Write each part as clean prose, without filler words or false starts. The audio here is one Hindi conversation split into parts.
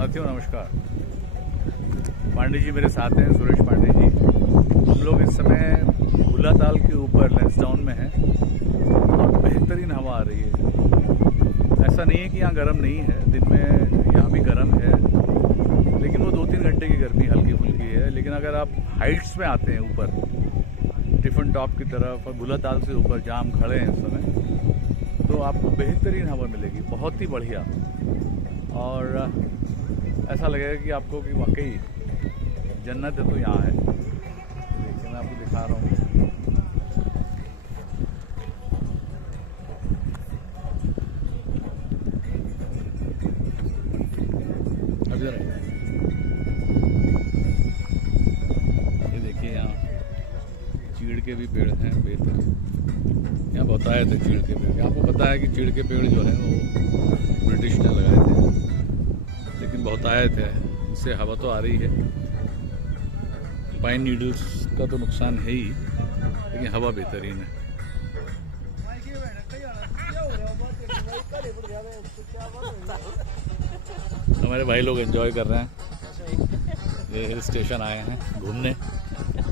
साथियों नमस्कार। पांडे जी मेरे साथ हैं, सुरेश पांडे जी। हम लोग इस समय भूला ताल के ऊपर लैंसडाउन में हैं और बेहतरीन हवा आ रही है। ऐसा नहीं है कि यहाँ गर्म नहीं है, दिन में यहाँ भी गर्म है, लेकिन वो 2-3 घंटे की गर्मी हल्की फुल्की है। लेकिन अगर आप हाइट्स में आते हैं ऊपर टिफिन टॉप की तरफ और भूला ताल से ऊपर जहाँ हम खड़े हैं इस समय, तो आपको बेहतरीन हवा मिलेगी, बहुत ही बढ़िया। और ऐसा लगेगा कि आपको कि वाकई जन्नत है तो यहाँ है। देखिए मैं आपको दिखा रहा हूँ। अब जरा ये देखिए, यहाँ चीड़ के भी पेड़ हैं बेहतरीन। यहाँ बताए थे चीड़ के पेड़, आपको पता है कि चीड़ के पेड़ जो है वो ब्रिटिश ने लगाए थे, लेकिन बहुत आए थे, इससे हवा तो आ रही है। पाइन नीडल्स का तो नुकसान है ही, लेकिन हवा बेहतरीन है। हमारे भाई लोग एंजॉय कर रहे हैं, ये हिल स्टेशन आए हैं घूमने,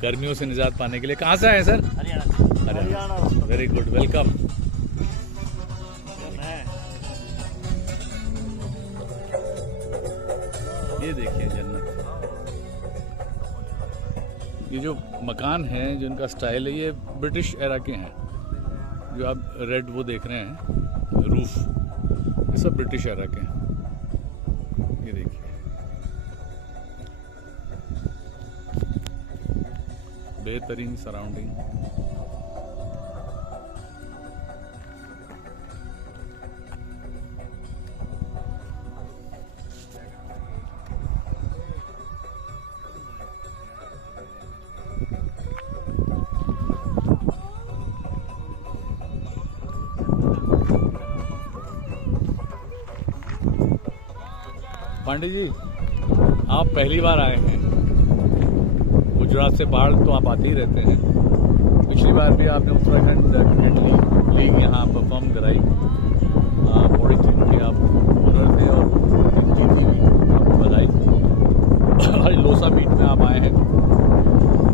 गर्मियों से निजात पाने के लिए। कहाँ से आए हैं sir? Haryana. Very good, welcome. ये देखिए जन्नत। ये जो मकान हैं, जो इनका स्टाइल है, ये ब्रिटिश एरा के हैं। जो आप रेड वो देख रहे हैं रूफ, ये सब ब्रिटिश एरा के हैं। ये देखिए बेहतरीन सराउंडिंग। पांडे जी आप पहली बार आए हैं गुजरात से बाहर, तो आप आते ही रहते हैं। पिछली बार भी आपने उत्तराखंड क्रिकेट लीग यहाँ परफॉर्म कराई, बड़ी टीम के आप ओनर थे और टीम जीती हुई, आपको बधाई। आज लोसा मीट में आप आए हैं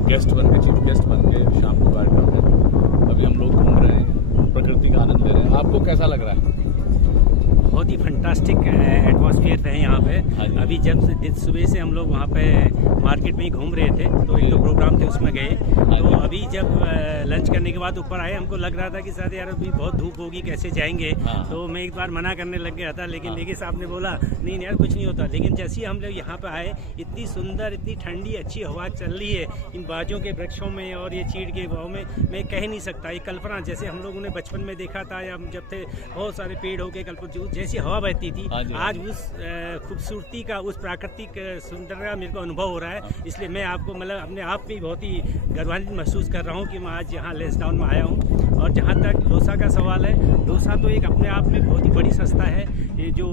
गेस्ट बन के, चीफ गेस्ट बन के। शाम को कार्यक्रम है, अभी हम लोग घूम रहे हैं, प्रकृति का आनंद ले रहे हैं। आपको कैसा लग रहा है? बहुत ही फंटास्टिक एटमॉस्फेयर है यहाँ पे। अभी जब सुबह से हम लोग वहाँ पे मार्केट में ही घूम रहे थे, तो एक दो प्रोग्राम थे उसमें गए। तो अभी जब लंच करने के बाद ऊपर आए, हमको लग रहा था कि शायद यार अभी बहुत धूप होगी, कैसे जाएंगे। तो मैं एक बार मना करने लग गया था, लेकिन साहब ने बोला नहीं यार कुछ नहीं होता। लेकिन जैसे ही हम लोग यहाँ पे आए, इतनी सुंदर, इतनी ठंडी अच्छी हवा चल रही है इन बाजों के वृक्षों में और ये चीड़ के भाव में, मैं कह नहीं सकता। ये कल्पना जैसे हम लोगों ने बचपन में देखा था, या जब थे बहुत सारे पेड़ हो गए, जैसी हवा बहती थी, आज उस खूबसूरती का, उस प्राकृतिक सुंदरता का मेरे को अनुभव हो रहा है। इसलिए मैं आपको मतलब अपने आप में बहुत ही गर्वान्वित महसूस कर रहा हूँ कि मैं आज यहाँ लैंसडाउन में आया हूँ। और जहाँ तक लोसा का सवाल है, लोसा तो एक अपने आप में बहुत ही बड़ी संस्था है। ये जो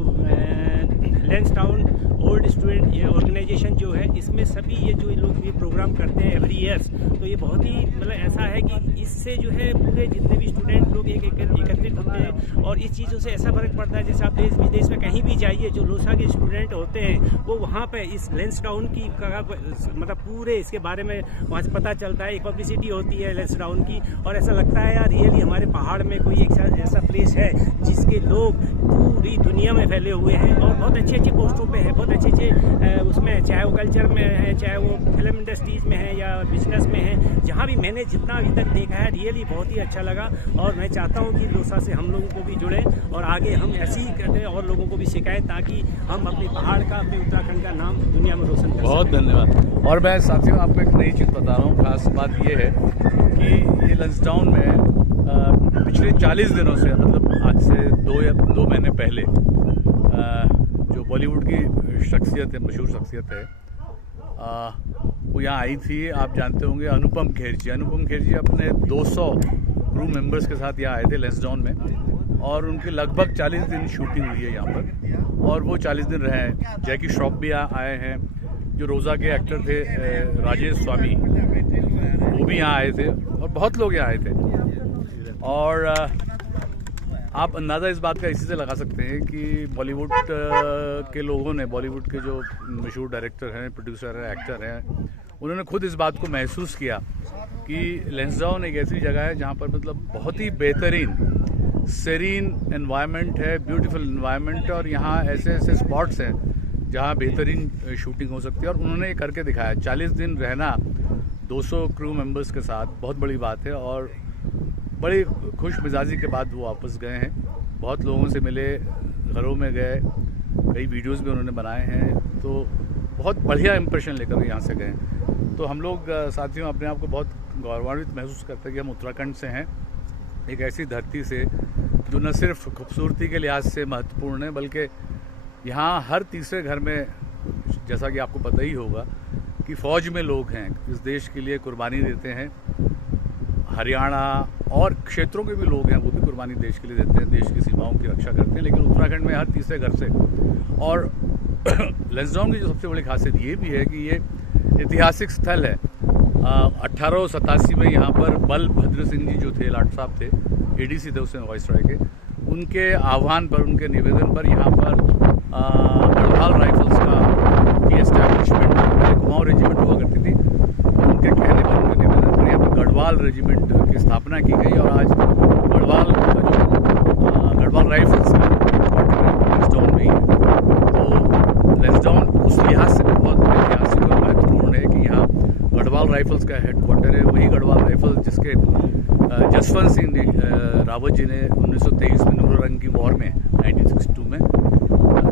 लैंसडाउन ओल्ड स्टूडेंट ऑर्गेनाइजेशन जो है, इसमें सभी ये जो लोग ये प्रोग्राम करते हैं एवरी ईयर्स, तो ये बहुत ही मतलब ऐसा है कि इससे जो है पूरे जितने भी स्टूडेंट लोग एकत्रित होते हैं, और इस चीज़ों से ऐसा फर्क पड़ता है। जैसे आप देश विदेश में कहीं भी जाइए, जो लोसा के स्टूडेंट होते हैं वो वहाँ पे इस लैंसडाउन की मतलब पूरे इसके बारे में वहाँ से पता चलता है, एक पब्लिसिटी होती है लैंसडाउन की। और ऐसा लगता है यार रियली हमारे पहाड़ में कोई एक ऐसा प्लेस है जिसके लोग पूरी दुनिया में फैले हुए हैं और बहुत अच्छी अच्छी पोस्टों पे हैं, बहुत अच्छे उसमें, चाहे वो कल्चर में है, चाहे वो फिल्म इंडस्ट्रीज में है या बिजनेस में है। जहाँ भी मैंने जितना अभी तक देखा है, रियली बहुत ही अच्छा लगा। और मैं चाहता हूँ कि लोसा से हम लोगों को भी जुड़े और आगे हम ऐसे ही करते और लोगों को भी सिखाएं, ताकि हम अपने पहाड़ का, अपने उत्तराखंड का नाम दुनिया में रोशन करें। बहुत धन्यवाद। और मैं साथियों आपको एक नई चीज़ बता रहा हूँ। खास बात ये है कि ये लैंसडाउन में पिछले 40 दिनों से, मतलब आज से 2 महीने पहले, जो बॉलीवुड की शख्सियत है, मशहूर शख्सियत है, वो यहाँ आई थी। आप जानते होंगे अनुपम खेर जी। अनुपम खेर जी अपने 200 क्रू मेंबर्स के साथ यहाँ आए थे लैंसडाउन में, और उनके लगभग 40 दिन शूटिंग हुई है यहाँ पर, और वो 40 दिन रहे हैं। जैकी श्रॉफ भी आए हैं, जो रोज़ा के एक्टर थे राजेश स्वामी, वो भी यहाँ आए थे, और बहुत लोग यहाँ आए थे। और आप अंदाज़ा इस बात का इसी से लगा सकते हैं कि बॉलीवुड के लोगों ने, बॉलीवुड के जो मशहूर डायरेक्टर हैं, प्रोड्यूसर हैं, एक्टर हैं, उन्होंने खुद इस बात को महसूस किया कि लैंसडाउन एक ऐसी जगह है जहाँ पर मतलब बहुत ही बेहतरीन सेरीन एनवायरनमेंट है, ब्यूटीफुल एनवायरनमेंट है और यहाँ ऐसे ऐसे स्पॉट्स हैं जहाँ बेहतरीन शूटिंग हो सकती है। और उन्होंने ये करके दिखाया। 40 दिन रहना 200 क्रू मेंबर्स के साथ बहुत बड़ी बात है और बड़ी खुश मिजाजी के बाद वो वापस गए हैं। बहुत लोगों से मिले, घरों में गए, कई वीडियोस भी उन्होंने बनाए हैं, तो बहुत बढ़िया इंप्रेशन लेकर यहाँ से गए। तो हम लोग साथियों अपने आप को बहुत गौरवान्वित महसूस करते हैं कि हम उत्तराखंड से हैं, एक ऐसी धरती से जो न सिर्फ खूबसूरती के लिहाज से महत्वपूर्ण है बल्कि यहाँ हर तीसरे घर में, जैसा कि आपको पता ही होगा कि फ़ौज में लोग हैं, इस देश के लिए कुर्बानी देते हैं। हरियाणा और क्षेत्रों के भी लोग हैं, वो भी कुर्बानी देश के लिए देते हैं, देश की सीमाओं की रक्षा करते हैं। लेकिन उत्तराखंड में हर तीसरे घर से। और लैंसडाउन की जो सबसे बड़ी खासियत ये भी है कि ये ऐतिहासिक स्थल है। 1887 में यहाँ पर बलभद्र सिंह जी जो थे, लाट साहब थे, ADC थे उस समय वाइसरॉय के, उनके आह्वान पर, उनके निवेदन पर यहाँ पर गढ़वाल राइफल्स की एस्टैब्लिशमेंट, पहले कुमाऊं रेजिमेंट हुआ करती थी, उनके कहने पर, उनके निवेदन पर यहाँ पर गढ़वाल रेजिमेंट की स्थापना की गई। और आज गढ़वाल का जो गढ़वाल राइफल्स का लैंसडाउन में ही है। तो लैंसडाउन उस लिहाज से भी बहुत ऐतिहासिक और महत्वपूर्ण है कि यहाँ गढ़वाल राइफल्स का हेडक्वार्टर है। वही गढ़वाल राइफल्स जिसके जसवंत सिंह रावत जी ने 1923 में नूर रंग की वॉर में 1962 में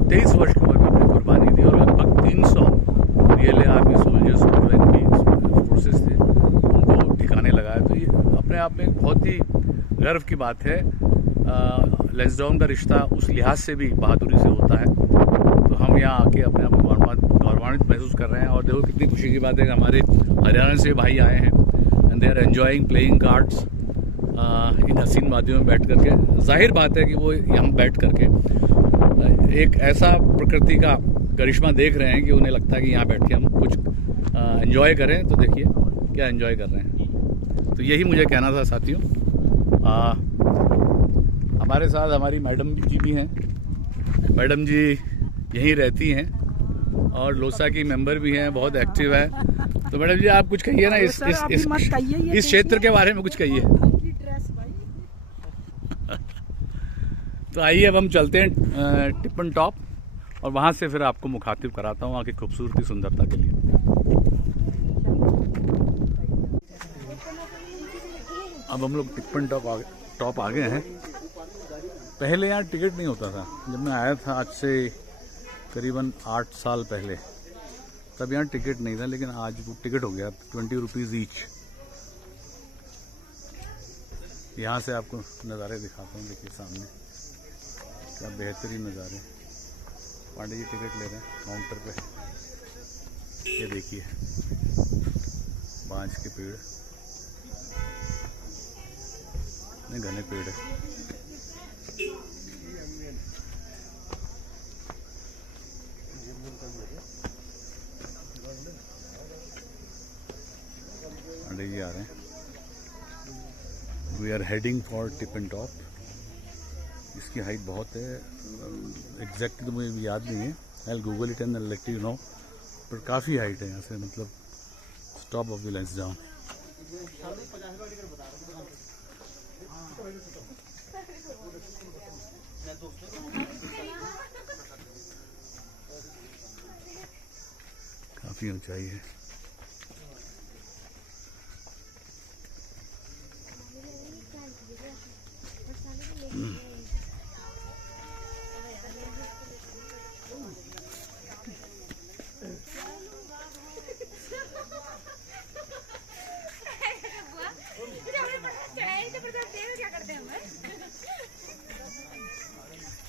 23 वर्ष की उम्र में अपनी कुर्बानी दी और लगभग 300 रियल आर्मी सोल्जर्स फोर्सेस थे, उनको ठिकाने लगाया। तो ये अपने आप में एक बहुत ही गर्व की बात है। लैंसडाउन का रिश्ता उस लिहाज से भी बहादुरी से होता है। तो हम यहाँ आके अपने आप को गौरवान्वित महसूस कर रहे हैं। और देखो कितनी खुशी की बात है कि हमारे हरियाणा से भाई आए हैं and they are enjoying playing cards इन हसीन वादियों में बैठ करके। जाहिर बात है कि वो यहाँ बैठ करके एक ऐसा प्रकृति का करिश्मा देख रहे हैं कि उन्हें लगता है कि यहाँ बैठ के हम कुछ एंजॉय करें। तो देखिए क्या एंजॉय कर रहे हैं। तो यही मुझे कहना था साथियों। हमारे साथ हमारी मैडम जी भी हैं। मैडम जी यहीं रहती हैं और लोसा की मेंबर भी हैं, बहुत एक्टिव है। तो मैडम जी आप कुछ कहिए ना इस क्षेत्र के बारे में, कुछ कहिए। तो आइए अब हम चलते हैं टिप्पन टॉप और वहाँ से फिर आपको मुखातिब कराता हूँ वहाँ की खूबसूरती, सुंदरता के लिए। अब हम लोग टिप्पन टॉप आ गए हैं। पहले यहाँ टिकट नहीं होता था। जब मैं आया था आज से करीबन 8 साल पहले, तब यहाँ टिकट नहीं था, लेकिन आज वो टिकट हो गया 20 रुपीज़ ईच। यहाँ से आपको नज़ारे दिखाता हूँ। देखिए सामने क्या बेहतरीन नज़ारे। पांडे जी टिकट ले रहे हैं काउंटर पे। ये देखिए बांज के पेड़, इतने घने पेड़ है। पांडे जी आ रहे हैं। We are heading for Tiffin Top. इसकी हाइट बहुत है, एग्जैक्टली तो मुझे याद नहीं है। I will Google it and let you know. पर काफ़ी हाइट है यहाँ से, मतलब टॉप ऑफ द लैंसडाउन। काफ़ी ऊंचाई है।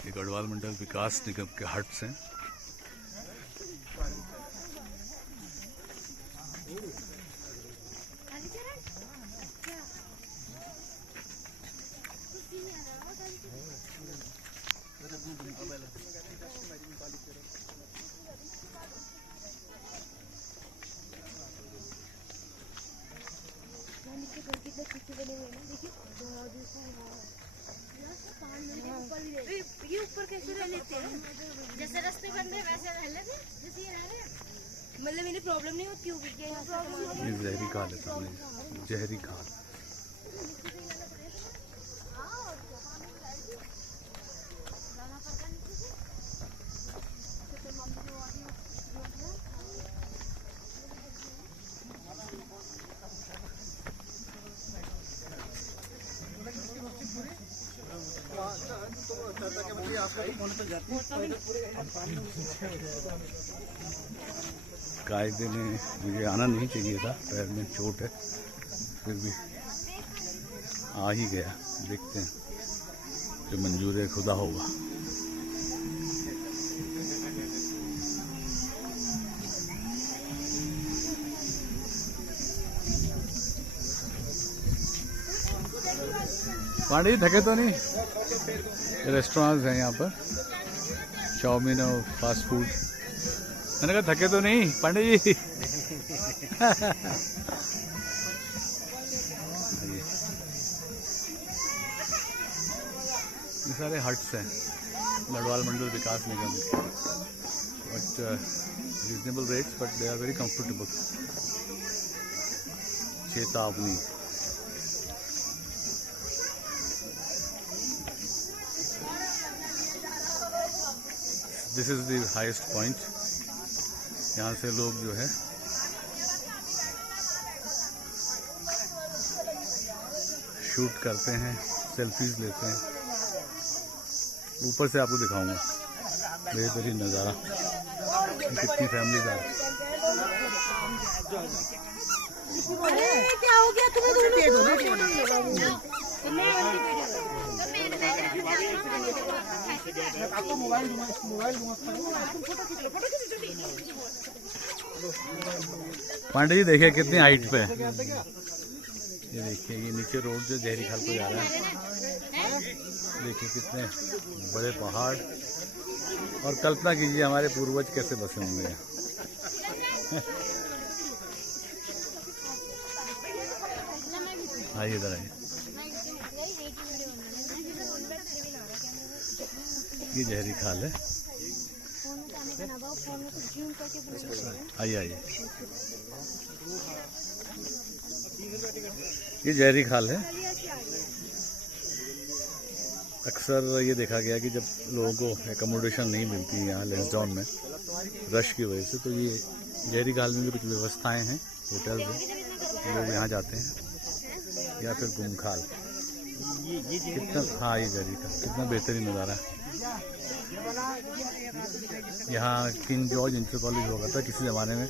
ये गढ़वाल मंडल विकास निगम के हट्स हैं। कितने बने हुए ना, देखिए। ये ऊपर कैसे रह लेते हैं? जैसे रास्ते बन रहे वैसे रह लेते हैं, जैसे ये रह रहे हैं। मतलब इन्हें प्रॉब्लम नहीं होती होगी क्या? यहाँ से ये जहरी खाल है सामने, जहरी खाल। कायदे में मुझे आना नहीं चाहिए था, पैर में चोट है, फिर भी आ ही गया। देखते हैं जो मंजूर है खुदा होगा। पांडे जी थके तो नहीं? रेस्टोरेंट्स हैं यहाँ पर, चाउमीन और फास्ट फूड। मैंने कहा थके तो नहीं पांडे जी? ये सारे हट्स हैं गढ़वाल मंडल विकास निगम के, but reasonable rates, but they are very comfortable. चेतावनी। This is the highest point. यहाँ से लोग जो है शूट करते हैं, सेल्फीज लेते हैं। ऊपर से आपको दिखाऊंगा बेहतरीन नज़ारा, कितनी फैमिलीज आ रही। क्या हो गया तुम्हें? पांडे जी देखिए कितनी हाइट पे है। ये देखिए, ये नीचे रोड जो जहरी खाल को जा रहा है, देखिए कितने बड़े पहाड़। और कल्पना कीजिए हमारे पूर्वज कैसे बसे होंगे। आइए इधर आइए। ये जहरी खाल है। आइए आइए। ये जहरी खाल है। अक्सर ये देखा गया कि जब लोगों को एकोमोडेशन नहीं मिलती यहाँ लेंसडाउन में रश की वजह से, तो ये जहरी खाल में भी कुछ व्यवस्थाएं हैं, होटल्स हैं, लोग यहाँ जाते हैं। या फिर गुमखाल, कितना, हाँ ये जहरी खाल कितना बेहतरीन नज़ारा है। यहाँ किंग जॉर्ज इंटर कॉलेज हुआ करता किसी ज़माने में,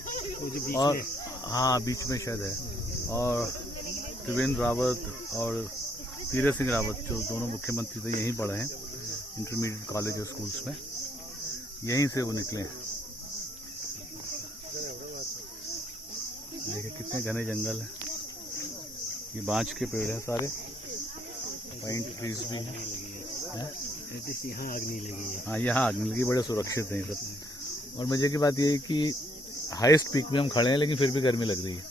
और हाँ बीच में शायद है। और त्रिवेंद्र रावत और तीरथ सिंह रावत जो दोनों मुख्यमंत्री थे यहीं पढ़े हैं, इंटरमीडिएट कॉलेज और स्कूल्स में, यहीं से वो निकले हैं। देखिए कितने घने जंगल हैं। ये बांज के पेड़ हैं सारे, पाइन ट्रीज भी हैं। यहाँ आग नहीं लगी है। हाँ यहाँ आग नहीं लगी, बड़े सुरक्षित हैं सब। और मज़े की बात ये है कि हाईएस्ट पीक में हम खड़े हैं, लेकिन फिर भी गर्मी लग रही है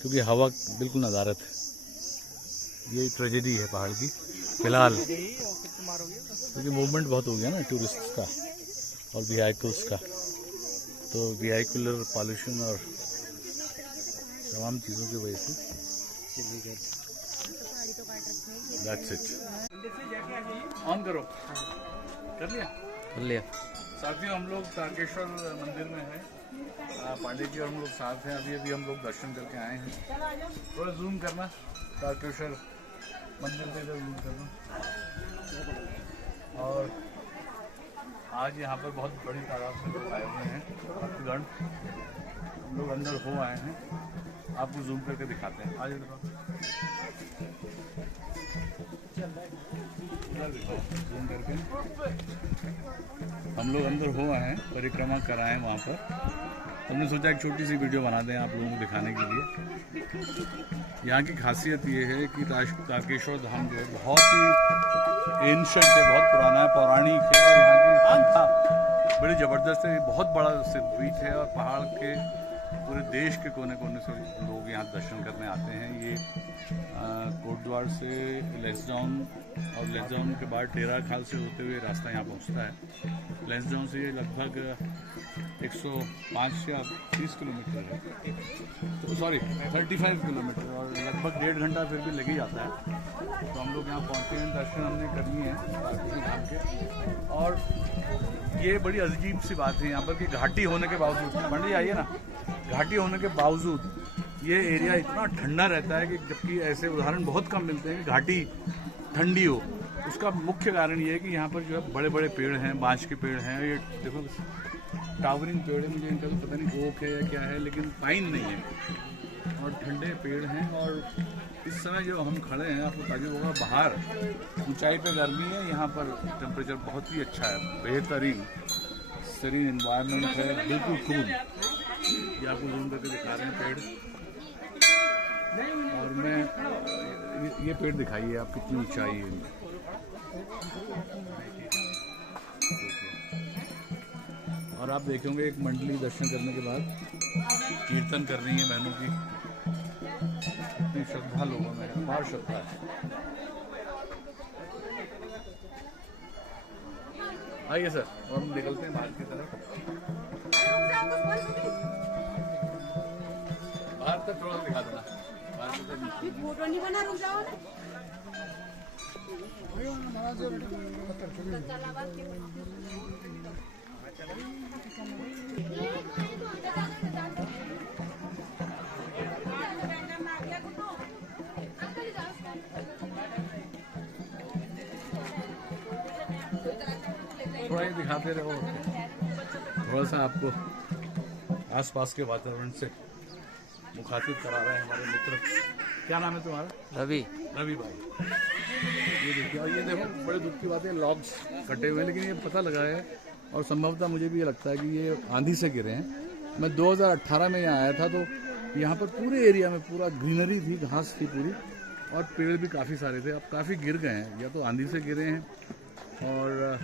क्योंकि हवा बिल्कुल नज़ारत है। ये ट्रेजेडी है पहाड़ की फिलहाल, क्योंकि मूवमेंट बहुत हो गया ना टूरिस्ट का और व्हीकल्स का, तो व्हीकलर पॉल्यूशन और तमाम चीज़ों की वजह से। That's it. ऑन करो। कर लिया? कर लिया। साथियों हम लोग तारकेश्वर मंदिर में हैं, पांडे जी और हम लोग साथ हैं। अभी हम लोग दर्शन करके आए हैं। थोड़ा जूम करना, तारकेश्वर मंदिर पे जूम करना। और आज यहाँ पर बहुत बड़ी तादाद में लोग आए हुए हैं, भक्तगण। हम लोग अंदर हो आए हैं, आपको जूम करके दिखाते हैं। आज जूम करके हम लोग अंदर हो आए हैं, परिक्रमा कराएं वहाँ पर। हमने सोचा एक छोटी सी वीडियो बना दें आप लोगों को दिखाने के लिए। यहाँ की खासियत ये है कि तारकेश्वर धाम जो है बहुत ही एंशंट है, बहुत पुराना है, पौराणिक है। और यहाँ की संस्था बड़ी ज़बरदस्त है, बहुत बड़ा सिद्धपीठ है और पहाड़ के पूरे देश के कोने कोने से लोग यहाँ दर्शन करने आते हैं। ये कोटद्वार से लैंसडाउन और लैंसडाउन के बाद डेरा खाल से होते हुए रास्ता यहाँ पहुँचता है। लैंसडाउन से ये लगभग 105 या 30 किलोमीटर है, तो सॉरी 35 किलोमीटर, और लगभग 1.5 घंटा फिर भी लग ही जाता है। तो हम लोग यहाँ पहुँचे हैं, दर्शन हमने करनी है पार्वती धाम के। और ये बड़ी अजीब सी बात है यहाँ पर कि घाटी होने के बावजूद, पंडित जी आइए ना, घाटी होने के बावजूद ये एरिया इतना ठंडा रहता है कि जबकि ऐसे उदाहरण बहुत कम मिलते हैं कि घाटी ठंडी हो। उसका मुख्य कारण ये है कि यहाँ पर जो है बड़े बड़े पेड़ हैं, बांस के पेड़ हैं। ये देखो टावरिंग पेड़ है, मुझे इनका तो पता नहीं ओक है या क्या है, लेकिन पाइन नहीं है, और ठंडे पेड़ हैं। और इस समय जो हम खड़े हैं, आपको ताजुब होगा, बाहर ऊंचाई पे गर्मी है, यहाँ पर टेम्परेचर बहुत ही अच्छा है, बेहतरीन सीरीन एनवायरनमेंट है, बिल्कुल कूल। ये आपको जूम करके दिखा रहे हैं पेड़। और मैं ये पेड़ दिखाइए आप, कितनी ऊंचाई है। और आप देखेंगे एक मंडली दर्शन करने के बाद कीर्तन कर रही है बहनों की। इतनी श्रद्धा लोगों में है, बहुत श्रद्धा है। आइए सर, और हम निकलते हैं बाहर की तरफ। बाहर तक थोड़ा दिखा देना, फोटो नहीं बना, रुक जाओ ना। थोड़ा ही दिखाते रहो, थोड़ा सा आपको आसपास के वातावरण से मुखातिब करा रहे हैं हमारे मित्र। क्या नाम है तुम्हारा? रवि भाई। ये देखिए, और ये देखो बड़े दुख की बात है, लॉग्स कटे हुए हैं, लेकिन ये पता लगा है और संभवतः मुझे भी ये लगता है कि ये आंधी से गिरे हैं। मैं 2018 में यहाँ आया था, तो यहाँ पर पूरे एरिया में पूरा ग्रीनरी थी, घास थी पूरी, और पेड़ भी काफ़ी सारे थे। अब काफ़ी गिर गए हैं, या तो आंधी से गिरे हैं, और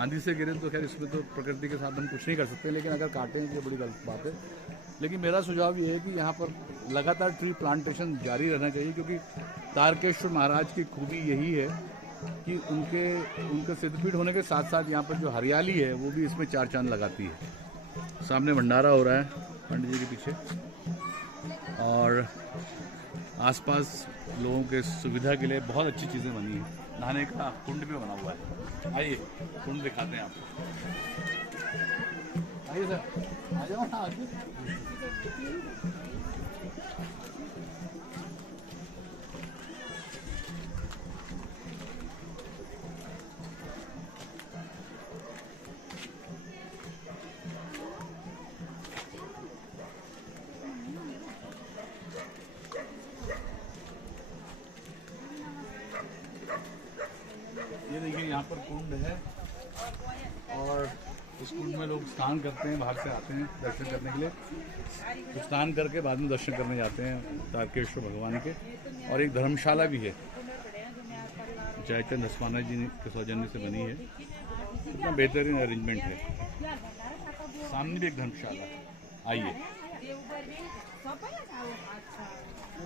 आंधी से गिरे तो खैर इसमें तो प्रकृति के साथ हम कुछ नहीं कर सकते, लेकिन अगर काटें तो ये बड़ी गलत बात है। लेकिन मेरा सुझाव ये है कि यहाँ पर लगातार ट्री प्लांटेशन जारी रहना चाहिए, क्योंकि तारकेश्वर महाराज की खूबी यही है कि उनके सिद्धपीठ होने के साथ साथ यहाँ पर जो हरियाली है वो भी इसमें चार चांद लगाती है। सामने भंडारा हो रहा है पंडित जी के पीछे, और आसपास लोगों के सुविधा के लिए बहुत अच्छी चीज़ें बनी हैं। नहाने का कुंड भी बना हुआ है, आइए कुंड दिखाते हैं आपको। आइए सर, आ जाओ ना आगे। ये देखिए यहाँ पर कुंड है, और इस कुंड में लोग स्नान करते हैं, बाहर से आते हैं दर्शन करने के लिए। तो स्नान करके बाद में दर्शन करने जाते हैं तारकेश्वर भगवान के। और एक धर्मशाला भी है, जयचंद हसमाना जी के सौजन्य से बनी है। कितना बेहतरीन अरेंजमेंट है। सामने भी एक धर्मशाला, आइए।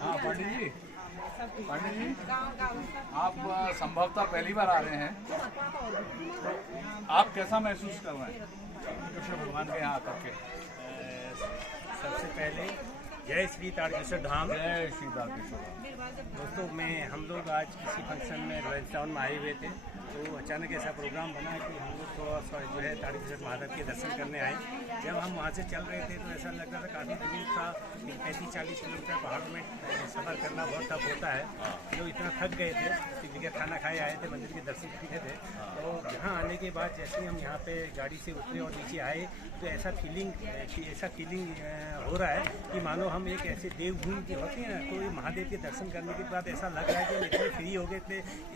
हाँ पंडित जी, आप संभवतः पहली बार आ रहे हैं, तो आप कैसा महसूस कर रहे हैं कृष्ण भगवान के यहाँ आकर के? सबसे पहले जय श्री तारकेश्वर धाम। जय श्री तारकेश्वर धाम। दोस्तों, हम लोग आज किसी फंक्शन में लैंसडाउन में आए हुए थे, तो अचानक ऐसा प्रोग्राम बना कि हम लोग थोड़ा सा जो है तारकेश्वर महादेव के दर्शन करने आए। जब हम वहाँ से चल रहे थे तो ऐसा लग रहा था काफ़ी दूर था, 35-40 किलोमीटर पहाड़ों में सफ़र करना बहुत टफ होता है। लोग इतना थक गए थे, एक जगह खाना खाए आए थे, मंदिर के दर्शन किए थे। तो यहाँ आने के बाद जैसे ही हम यहाँ पे गाड़ी से उतरे और नीचे आए, तो ऐसा फीलिंग हो रहा है कि मानो हम एक ऐसे देवभूमि की होती है ना, तो ये महादेव के दर्शन करने के बाद ऐसा लग रहा है कि हम इतने फ्री हो गए,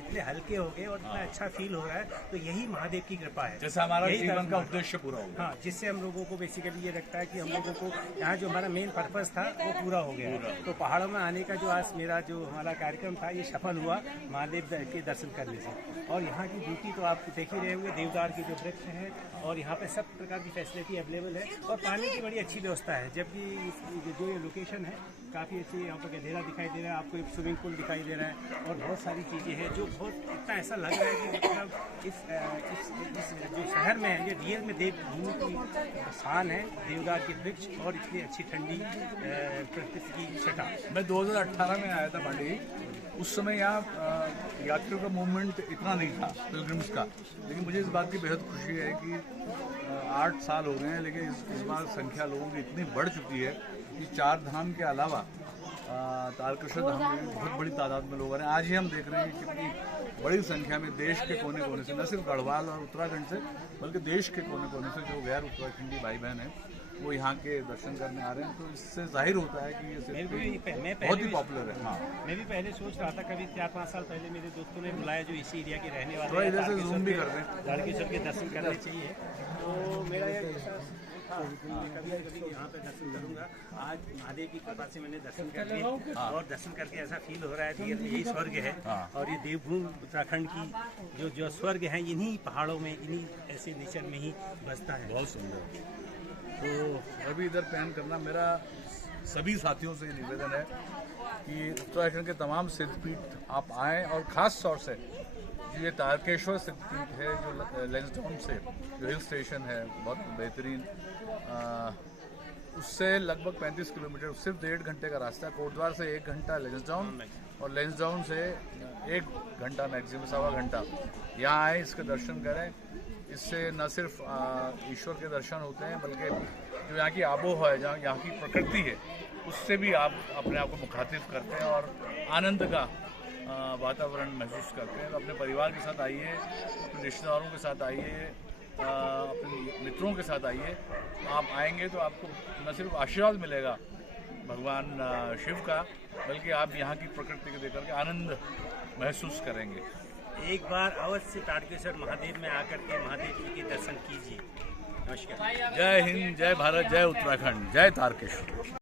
इतने हल्के हो गए, और इतना अच्छा फील हो रहा है, तो यही महादेव की कृपा है। जैसे हमारा यही जीवन का दर्शन- उद्देश्य पूरा हो गया। हाँ, जिससे हम लोगों को बेसिकली ये लगता है कि हम लोगों को यहाँ जो हमारा मेन पर्पस था वो पूरा हो गया है। तो पहाड़ों में आने का जो आज मेरा जो हमारा कार्यक्रम था ये सफल हुआ महादेव के दर्शन करने से। और यहाँ की ब्यूटी तो आप देख ही रहे होंगे, देवदार के जो वृक्ष हैं और यहाँ पे सब प्रकार की फैसिलिटी अवेलेबल है और पानी की बड़ी अच्छी व्यवस्था है। जबकि जो ये लोकेशन है काफ़ी अच्छी, यहाँ पर गधेरा दिखाई दे रहा है, आपको एक स्विमिंग पूल दिखाई दे रहा है और बहुत सारी चीज़ें हैं जो बहुत इतना ऐसा लग रहा है कि मतलब इस जो शहर में है ये रियल में देवभूमि की शान है, देवदार के वृक्ष और इतनी अच्छी ठंडी प्रकृति की छटा। मैं 2018 में आया था पांडे जी, उस समय यहाँ यात्रियों का मूवमेंट इतना नहीं था पिलग्रिम्स का, लेकिन मुझे इस बात की बेहद खुशी है कि 8 साल हो गए हैं, लेकिन इस बार संख्या लोगों की इतनी बढ़ चुकी है कि 4 धाम के अलावा तारकेश्वर धाम में भी बहुत बड़ी तादाद में लोग आ रहे हैं। आज ही हम देख रहे हैं कि कितनी बड़ी संख्या में देश के कोने कोने से, न सिर्फ गढ़वाल और उत्तराखंड से, बल्कि देश के कोने कोने से जो गैर उत्तराखंडी भाई बहन हैं वो यहाँ के दर्शन करने आ रहे हैं। तो इससे जाहिर होता है कि ये बहुत ही पॉपुलर है। हाँ, मैं भी पहले सोच रहा था, कभी 4-5 साल पहले मेरे दोस्तों ने बुलाया जो इसी एरिया के रहने वाले थोड़ा इधर से जूम भी कर दें। तारकेश्वर के दर्शन करने चाहिए, तो मेरा ये कभी यहाँ पे दर्शन करूँगा। आज महादेव की कृपा से मैंने दर्शन कर लिए और दर्शन करके ऐसा फील हो रहा है कि यही स्वर्ग है। और ये देवभूमि उत्तराखंड की जो स्वर्ग है इन्हीं पहाड़ों में, इन्हीं ऐसे नेचर में ही बसता है। बहुत सुंदर। तो अभी इधर प्लान करना, मेरा सभी साथियों से निवेदन है कि उत्तराखंड के तमाम सिद्धपीठ आप आएँ और ख़ास तौर से ये तारकेश्वर सिद्धपीठ है जो लैंसडाउन से जो हिल स्टेशन है बहुत बेहतरीन, उससे लगभग 35 किलोमीटर, सिर्फ 1.5 घंटे का रास्ता है। कोटद्वार से 1 घंटा लैंसडाउन और लैंसडाउन से 1 घंटा मैक्सिमम, 1.25 घंटा यहाँ आए, इसके दर्शन करें। इससे न सिर्फ ईश्वर के दर्शन होते हैं बल्कि जो यहाँ की आबोहवा है, जहाँ यहाँ की प्रकृति है, उससे भी आप अपने आप को मुखातिब करते हैं और आनंद का वातावरण महसूस करते हैं। तो अपने परिवार के साथ आइए, अपने रिश्तेदारों के साथ आइए, अपने मित्रों के साथ आइए। आप आएंगे तो आपको न सिर्फ आशीर्वाद मिलेगा भगवान शिव का, बल्कि आप यहाँ की प्रकृति को देख करके आनंद महसूस करेंगे। एक बार अवश्य तारकेश्वर महादेव में आकर के महादेव जी के दर्शन कीजिए। नमस्कार। जय हिंद, जय भारत, जय उत्तराखंड, जय तारकेश्वर।